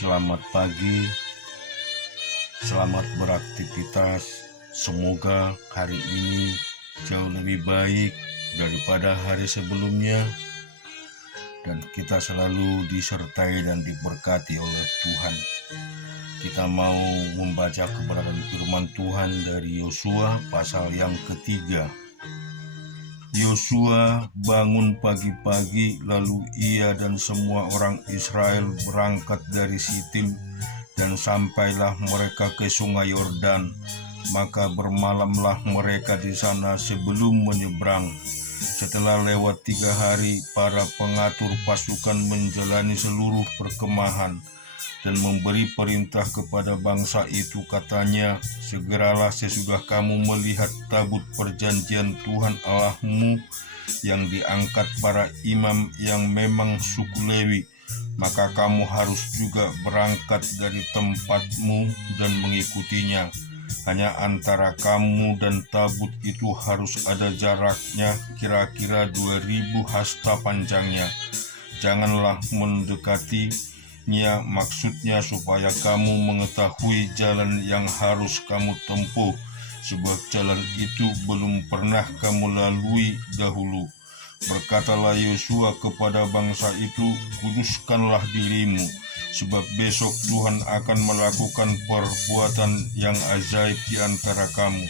Selamat pagi, selamat beraktivitas. Semoga hari ini jauh lebih baik daripada hari sebelumnya, dan kita selalu disertai dan diberkati oleh Tuhan. Kita mau membaca kebenaran firman Tuhan dari Yosua pasal yang ketiga. Yosua bangun pagi-pagi, lalu ia dan semua orang Israel berangkat dari Sitim, dan sampailah mereka ke sungai Yordan. Maka bermalamlah mereka di sana sebelum menyeberang. Setelah lewat 3 hari, para pengatur pasukan menjalani seluruh perkemahan dan memberi perintah kepada bangsa itu, katanya, segeralah sesudah kamu melihat tabut perjanjian Tuhan Allahmu yang diangkat para imam yang memang suku Lewi, maka kamu harus juga berangkat dari tempatmu dan mengikutinya. Hanya antara kamu dan tabut itu harus ada jaraknya kira-kira 2000 hasta panjangnya. Janganlah mendekatinya, maksudnya supaya kamu mengetahui jalan yang harus kamu tempuh, sebab jalan itu belum pernah kamu lalui dahulu. Berkatalah Yosua kepada bangsa itu, kuduskanlah dirimu, sebab besok Tuhan akan melakukan perbuatan yang ajaib di antara kamu.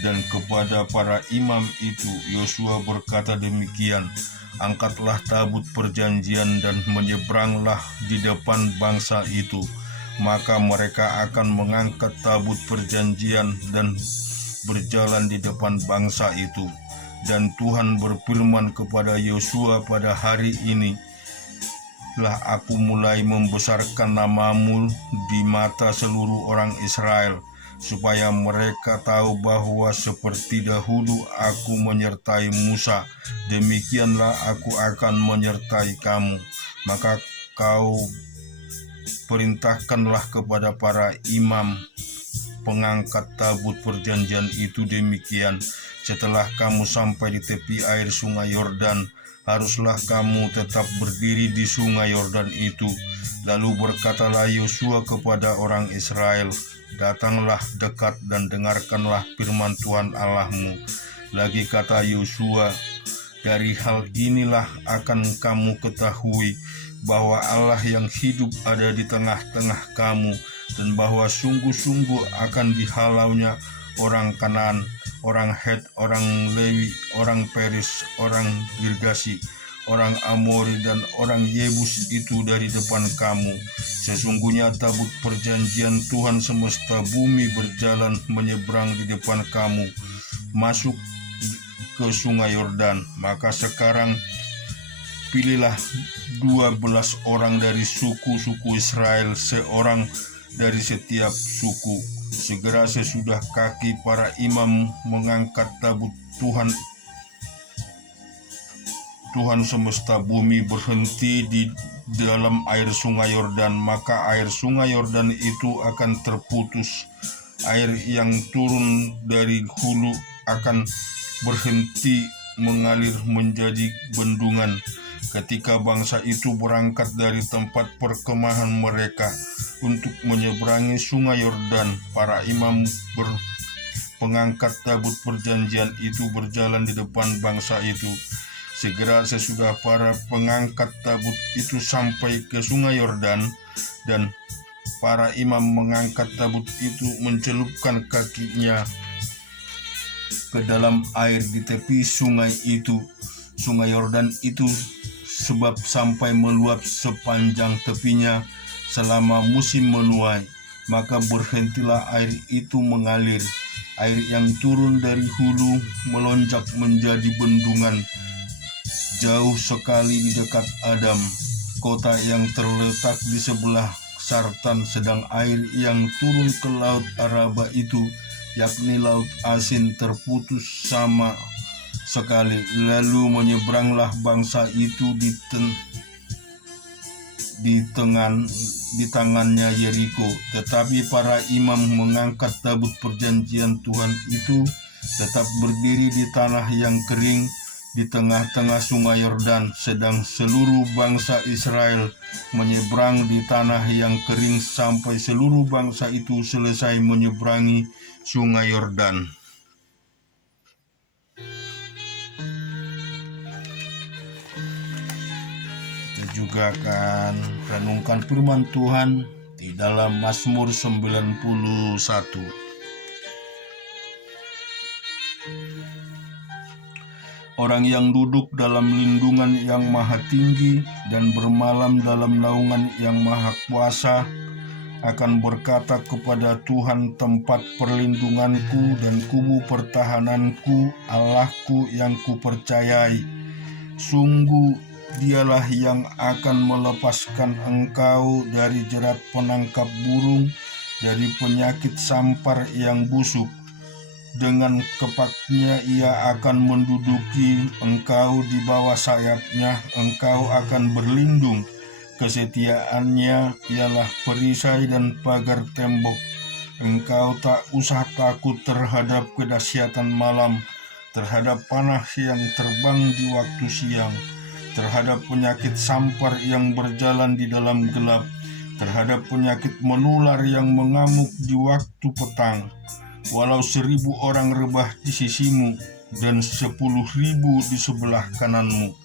Dan kepada para imam itu Yosua berkata demikian, angkatlah tabut perjanjian dan menyeberanglah di depan bangsa itu. Maka mereka akan mengangkat tabut perjanjian dan berjalan di depan bangsa itu. Dan Tuhan berfirman kepada Yosua pada hari ini, lah aku mulai membesarkan namamu di mata seluruh orang Israel, supaya mereka tahu bahwa seperti dahulu aku menyertai Musa, demikianlah aku akan menyertai kamu. Maka kau perintahkanlah kepada para imam pengangkat tabut perjanjian itu demikian, setelah kamu sampai di tepi air sungai Yordan, haruslah kamu tetap berdiri di sungai Yordan itu. Lalu berkatalah Yosua kepada orang Israel, datanglah dekat dan dengarkanlah firman Tuhan Allahmu. Lagi kata Yosua, dari hal inilah akan kamu ketahui bahwa Allah yang hidup ada di tengah-tengah kamu, dan bahwa sungguh-sungguh akan dihalaunya orang Kanaan, orang Het, orang Lewi, orang Peris, orang Girgasi, orang Amori, dan orang Yebus itu dari depan kamu. Sesungguhnya tabut perjanjian Tuhan semesta bumi berjalan menyeberang di depan kamu, masuk ke sungai Yordan. Maka sekarang pilihlah 12 orang dari suku-suku Israel, seorang dari setiap suku. Segera sesudah kaki para imam mengangkat tabut Tuhan semesta bumi berhenti di dalam air sungai Yordan, maka air sungai Yordan itu akan terputus. Air yang turun dari hulu akan berhenti mengalir menjadi bendungan. Ketika bangsa itu berangkat dari tempat perkemahan mereka untuk menyeberangi sungai Yordan, para imam pengangkat tabut perjanjian itu berjalan di depan bangsa itu. Segera sesudah para pengangkat tabut itu sampai ke sungai Yordan, dan para imam mengangkat tabut itu mencelupkan kakinya ke dalam air di tepi sungai itu, sungai Yordan itu, sebab sampai meluap sepanjang tepinya selama musim menuai. Maka berhentilah air itu mengalir. Air yang turun dari hulu melonjak menjadi bendungan jauh sekali di dekat Adam, kota yang terletak di sebelah Sartan. Sedang air yang turun ke laut Araba itu, yakni laut asin, terputus sama sekali. Lalu menyeberanglah bangsa itu di tangannya Yeriko. Tetapi para imam mengangkat tabut perjanjian Tuhan itu tetap berdiri di tanah yang kering di tengah-tengah sungai Yordan, sedang seluruh bangsa Israel menyeberang di tanah yang kering sampai seluruh bangsa itu selesai menyeberangi sungai Yordan. Kita juga akan renungkan firman Tuhan di dalam Mazmur 91. Orang yang duduk dalam lindungan yang maha tinggi dan bermalam dalam naungan yang maha kuasa akan berkata kepada Tuhan tempat perlindunganku dan kubu pertahananku, Allahku yang kupercayai. Sungguh Dialah yang akan melepaskan engkau dari jerat penangkap burung, dari penyakit sampar yang busuk. Dengan kepaknya ia akan menduduki engkau di bawah sayapnya, engkau akan berlindung. Kesetiaannya ialah perisai dan pagar tembok. Engkau tak usah takut terhadap kedahsyatan malam, terhadap panah yang terbang di waktu siang, terhadap penyakit sampar yang berjalan di dalam gelap, terhadap penyakit menular yang mengamuk di waktu petang. Walau 1.000 orang rebah di sisimu dan 10.000 di sebelah kananmu,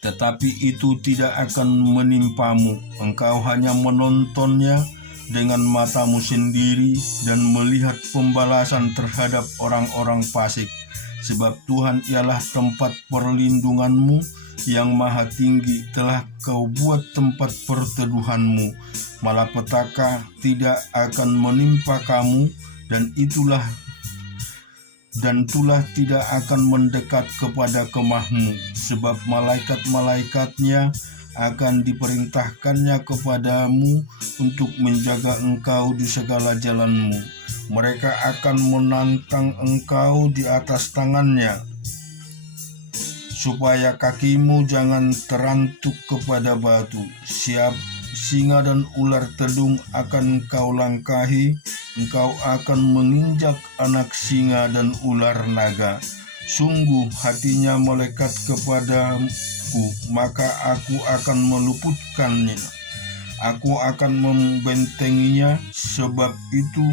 tetapi itu tidak akan menimpamu. Engkau hanya menontonnya dengan matamu sendiri dan melihat pembalasan terhadap orang-orang fasik. Sebab Tuhan ialah tempat perlindunganmu, yang maha tinggi telah kau buat tempat perteduhanmu. Malapetaka tidak akan menimpa kamu, dan tulah tidak akan mendekat kepada kemahmu, sebab malaikat-malaikatnya akan diperintahkannya kepadamu untuk menjaga engkau di segala jalanmu. Mereka akan menantang engkau di atas tangannya, supaya kakimu jangan terantuk kepada batu. Singa dan ular tedung akan kau langkahi, engkau akan menginjak anak singa dan ular naga. Sungguh hatinya melekat kepadaku, maka aku akan meluputkannya. Aku akan membentenginya, sebab itu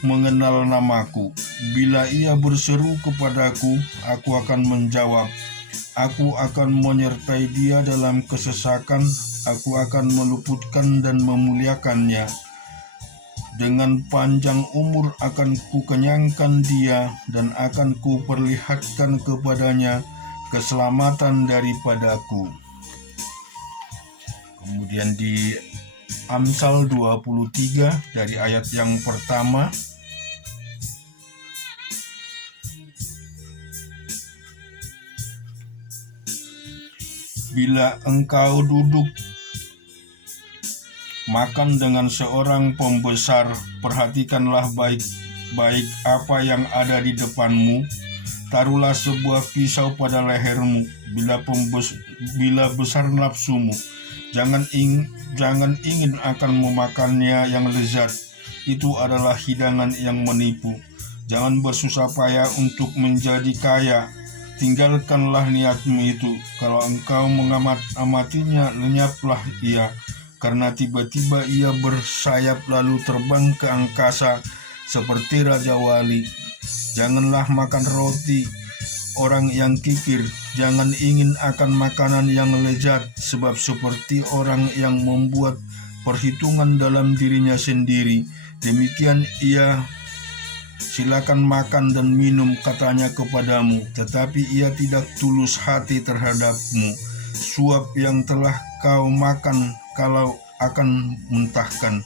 mengenal namaku. Bila ia berseru kepadaku, aku akan menjawab. Aku akan menyertai dia dalam kesesakan, aku akan meluputkan dan memuliakannya. Dengan panjang umur akan kukenyangkan dia, dan akan kuperlihatkan kepadanya keselamatan daripadaku. Kemudian di Amsal 23 dari ayat yang pertama. Bila engkau duduk makan dengan seorang pembesar, perhatikanlah baik-baik apa yang ada di depanmu. Taruhlah sebuah pisau pada lehermu bila besar nafsumu. Jangan ingin akan memakannya yang lezat. Itu adalah hidangan yang menipu. Jangan bersusah payah untuk menjadi kaya. Tinggalkanlah niatmu itu. Kalau engkau mengamatinya, lenyaplah ia. Karena tiba-tiba ia bersayap lalu terbang ke angkasa seperti Raja Wali. Janganlah makan roti orang yang kikir. Jangan ingin akan makanan yang lezat, sebab seperti orang yang membuat perhitungan dalam dirinya sendiri, demikian ia. Silakan makan dan minum, katanya kepadamu, tetapi ia tidak tulus hati terhadapmu. Suap yang telah kau makan kalau akan muntahkan,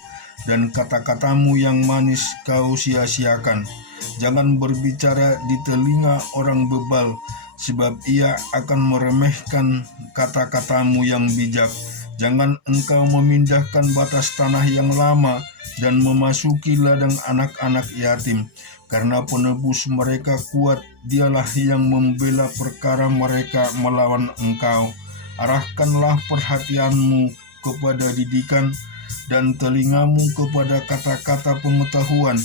dan kata-katamu yang manis kau sia-siakan. Jangan berbicara di telinga orang bebal, sebab ia akan meremehkan kata-katamu yang bijak. Jangan engkau memindahkan batas tanah yang lama dan memasuki ladang anak-anak yatim, karena penebus mereka kuat, dialah yang membela perkara mereka melawan engkau. Arahkanlah perhatianmu kepada didikan dan telingamu kepada kata-kata pengetahuan.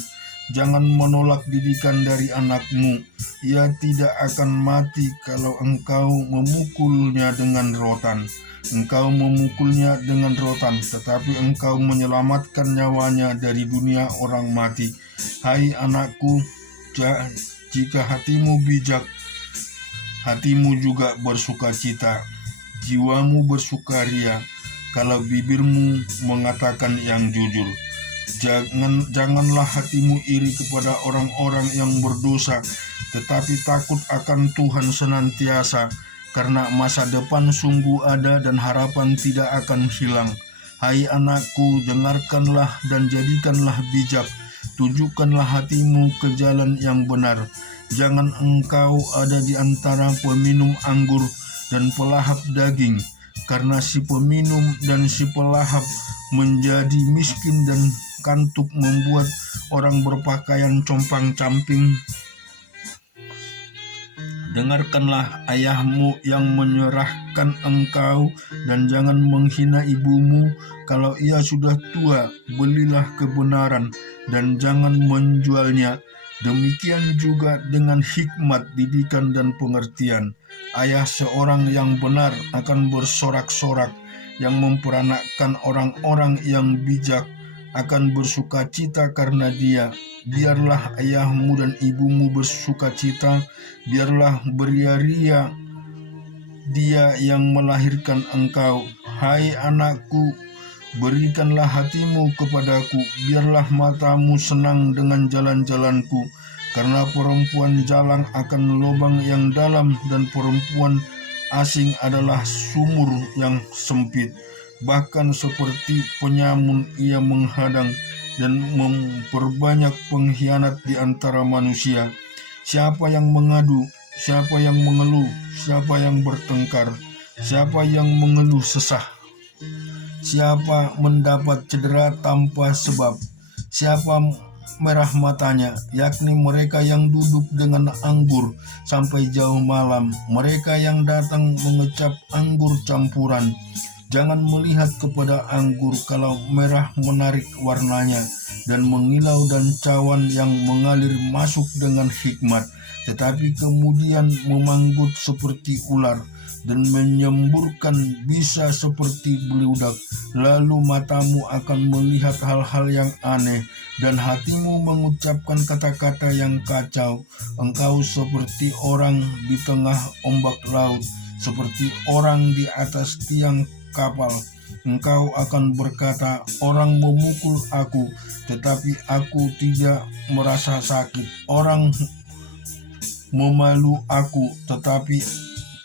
jangan menolak didikan dari anakmu. Ia tidak akan mati kalau engkau memukulnya dengan rotan. Engkau memukulnya dengan rotan, tetapi engkau menyelamatkan nyawanya dari dunia orang mati. Hai anakku, jika hatimu bijak, hatimu juga bersukacita, jiwamu bersukaria kalau bibirmu mengatakan yang jujur. Janganlah hatimu iri kepada orang-orang yang berdosa, tetapi takut akan Tuhan senantiasa, karena masa depan sungguh ada dan harapan tidak akan hilang. Hai anakku, dengarkanlah dan jadikanlah bijak, tunjukkanlah hatimu ke jalan yang benar. Jangan engkau ada di antara peminum anggur dan pelahap daging, karena si peminum dan si pelahap menjadi miskin dan kantuk, membuat orang berpakaian compang-camping. Dengarkanlah ayahmu yang menyerahkan engkau, dan jangan menghina ibumu. Kalau ia sudah tua, belilah kebenaran dan jangan menjualnya. Demikian juga dengan hikmat, didikan, dan pengertian. Ayah seorang yang benar akan bersorak-sorak, yang memperanakkan orang-orang yang bijak akan bersukacita karena dia. Biarlah ayahmu dan ibumu bersukacita, biarlah beria-ria dia yang melahirkan engkau. Hai anakku, berikanlah hatimu kepadaku, biarlah matamu senang dengan jalan-jalanku, karena perempuan jalang akan lubang yang dalam, dan perempuan asing adalah sumur yang sempit. Bahkan seperti penyamun ia menghadang dan memperbanyak pengkhianat di antara manusia. Siapa yang mengadu? Siapa yang mengeluh? Siapa yang bertengkar? Siapa yang mengeluh sesah? Siapa mendapat cedera tanpa sebab? Siapa merah matanya? Yakni mereka yang duduk dengan anggur sampai jauh malam, mereka yang datang mengecap anggur campuran. Jangan melihat kepada anggur kalau merah menarik warnanya dan mengilau, dan cawan yang mengalir masuk dengan hikmat, tetapi kemudian memanggut seperti ular dan menyemburkan bisa seperti beludak. Lalu matamu akan melihat hal-hal yang aneh, dan hatimu mengucapkan kata-kata yang kacau. Engkau seperti orang di tengah ombak laut, seperti orang di atas tiang kapal. Engkau akan berkata, orang memukul aku, tetapi aku tidak merasa sakit. Orang memalu aku, tetapi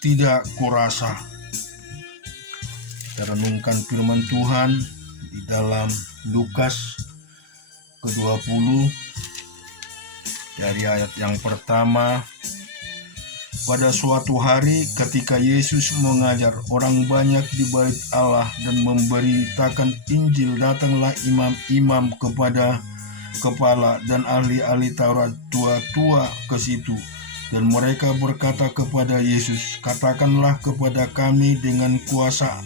tidak kurasa. Kita renungkan firman Tuhan di dalam Lukas ke-20 dari ayat yang pertama. Pada suatu hari ketika Yesus mengajar orang banyak di bait Allah dan memberitakan Injil, datanglah imam-imam kepada kepala dan ahli-ahli Taurat tua-tua ke situ. Dan mereka berkata kepada Yesus, katakanlah kepada kami, dengan kuasa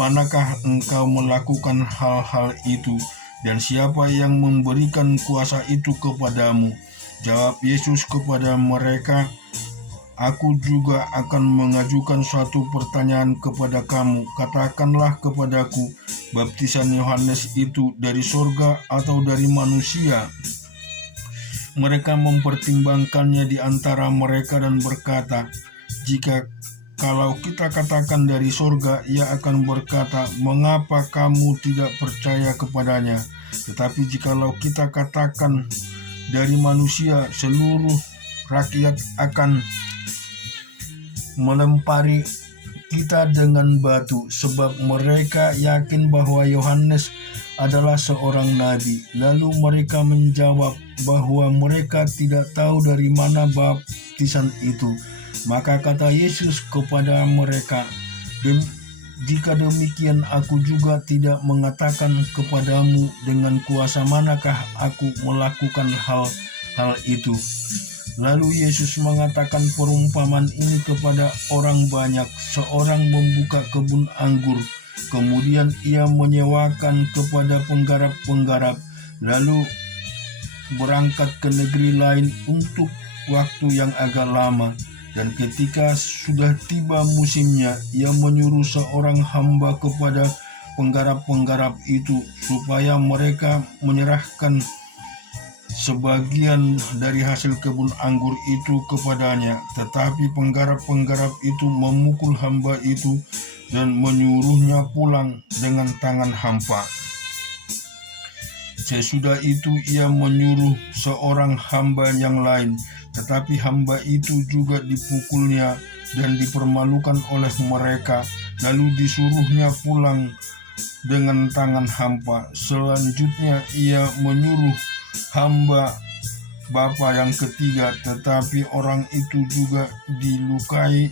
manakah engkau melakukan hal-hal itu? Dan siapa yang memberikan kuasa itu kepadamu? Jawab Yesus kepada mereka, aku juga akan mengajukan suatu pertanyaan kepada kamu. Katakanlah kepadaku, baptisan Yohanes itu dari surga atau dari manusia? Mereka mempertimbangkannya di antara mereka dan berkata, kalau kita katakan dari surga, ia akan berkata, mengapa kamu tidak percaya kepadanya? Tetapi jikalau kita katakan dari manusia, seluruh rakyat akan melempari kita dengan batu, sebab mereka yakin bahwa Yohanes adalah seorang nabi. Lalu mereka menjawab bahwa mereka tidak tahu dari mana baptisan itu. Maka kata Yesus kepada mereka, jika demikian aku juga tidak mengatakan kepadamu dengan kuasa manakah aku melakukan hal-hal itu. Lalu Yesus mengatakan perumpamaan ini kepada orang banyak. Seorang membuka kebun anggur, kemudian ia menyewakan kepada penggarap-penggarap, lalu berangkat ke negeri lain untuk waktu yang agak lama. Dan ketika sudah tiba musimnya, ia menyuruh seorang hamba kepada penggarap-penggarap itu supaya mereka menyerahkan sebagian dari hasil kebun anggur itu kepadanya. Tetapi penggarap-penggarap itu memukul hamba itu dan menyuruhnya pulang dengan tangan hampa. Sesudah itu ia menyuruh seorang hamba yang lain, tetapi hamba itu juga dipukulnya dan dipermalukan oleh mereka, lalu disuruhnya pulang dengan tangan hampa. Selanjutnya ia menyuruh hamba bapa yang ketiga, tetapi orang itu juga dilukai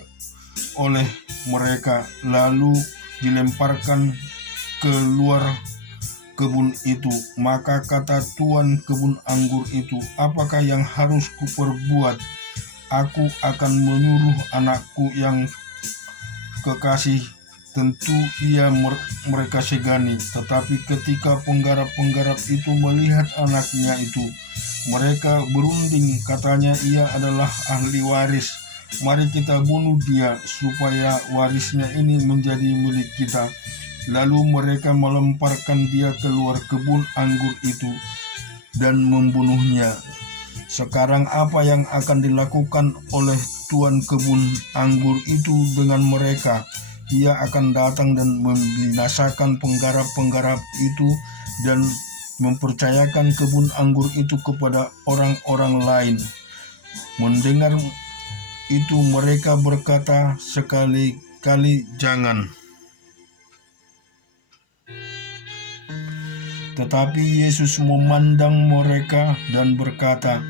oleh mereka, lalu dilemparkan keluar kebun itu. Maka kata tuan kebun anggur itu, apakah yang harus kuperbuat? Aku akan menyuruh anakku yang kekasih, tentu ia mereka segani. Tetapi ketika penggarap-penggarap itu melihat anaknya itu, mereka berunding, katanya, ia adalah ahli waris. Mari kita bunuh dia supaya warisnya ini menjadi milik kita. Lalu mereka melemparkan dia keluar kebun anggur itu dan membunuhnya. Sekarang apa yang akan dilakukan oleh tuan kebun anggur itu dengan mereka? Ia akan datang dan membinasakan penggarap-penggarap itu dan mempercayakan kebun anggur itu kepada orang-orang lain. Mendengar itu mereka berkata, sekali-kali jangan. Tetapi Yesus memandang mereka dan berkata,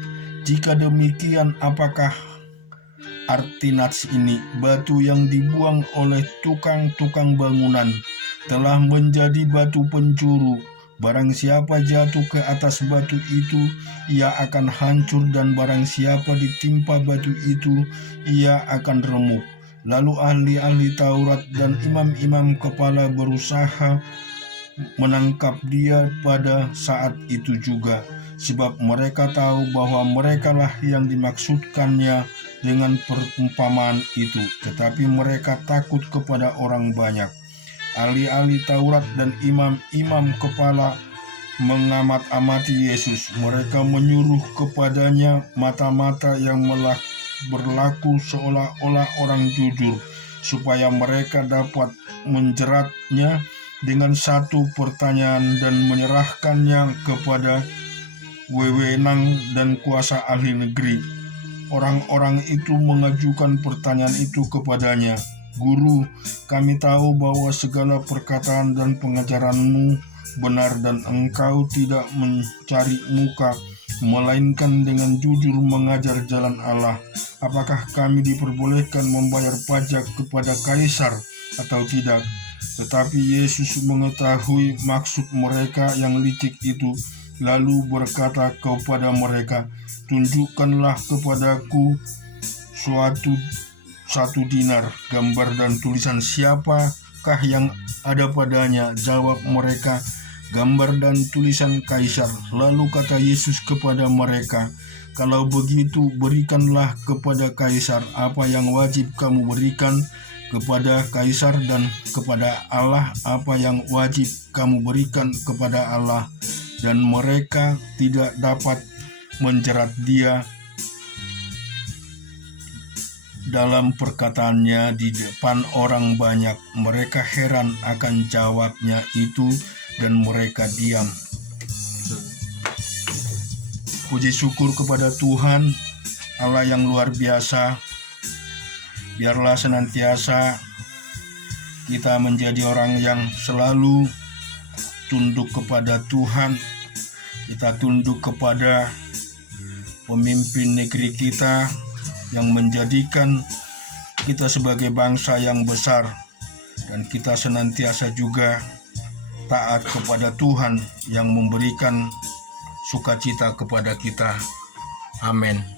jika demikian, apakah arti nats ini? Batu yang dibuang oleh tukang-tukang bangunan telah menjadi batu pencuru. Barang siapa jatuh ke atas batu itu, ia akan hancur, dan barang siapa ditimpa batu itu, ia akan remuk. Lalu ahli-ahli Taurat dan imam-imam kepala berusaha menangkap dia pada saat itu juga, sebab mereka tahu bahwa merekalah yang dimaksudkannya dengan perumpamaan itu, tetapi mereka takut kepada orang banyak. Ahli-ahli Taurat dan imam-imam kepala mengamat-amati Yesus. Mereka menyuruh kepadanya mata-mata yang berlaku seolah-olah orang jujur, supaya mereka dapat menjeratnya dengan satu pertanyaan dan menyerahkannya kepada wewenang dan kuasa ahli negeri. Orang-orang itu mengajukan pertanyaan itu kepadanya, Guru, kami tahu bahwa segala perkataan dan pengajaranmu benar dan engkau tidak mencari muka, melainkan dengan jujur mengajar jalan Allah. Apakah kami diperbolehkan membayar pajak kepada Kaisar atau tidak? Tetapi Yesus mengetahui maksud mereka yang licik itu, lalu berkata kepada mereka, tunjukkanlah kepadaku satu dinar, gambar dan tulisan siapakah yang ada padanya? Jawab mereka, gambar dan tulisan Kaisar. Lalu kata Yesus kepada mereka, kalau begitu berikanlah kepada Kaisar apa yang wajib kamu berikan kepada Kaisar, dan kepada Allah apa yang wajib kamu berikan kepada Allah. Dan mereka tidak dapat menjerat dia dalam perkataannya di depan orang banyak. Mereka heran akan jawabnya itu dan mereka diam. Puji syukur kepada Tuhan Allah yang luar biasa. Biarlah senantiasa kita menjadi orang yang selalu tunduk kepada Tuhan. Kita tunduk kepada pemimpin negeri kita yang menjadikan kita sebagai bangsa yang besar. Dan kita senantiasa juga taat kepada Tuhan yang memberikan sukacita kepada kita. Amin.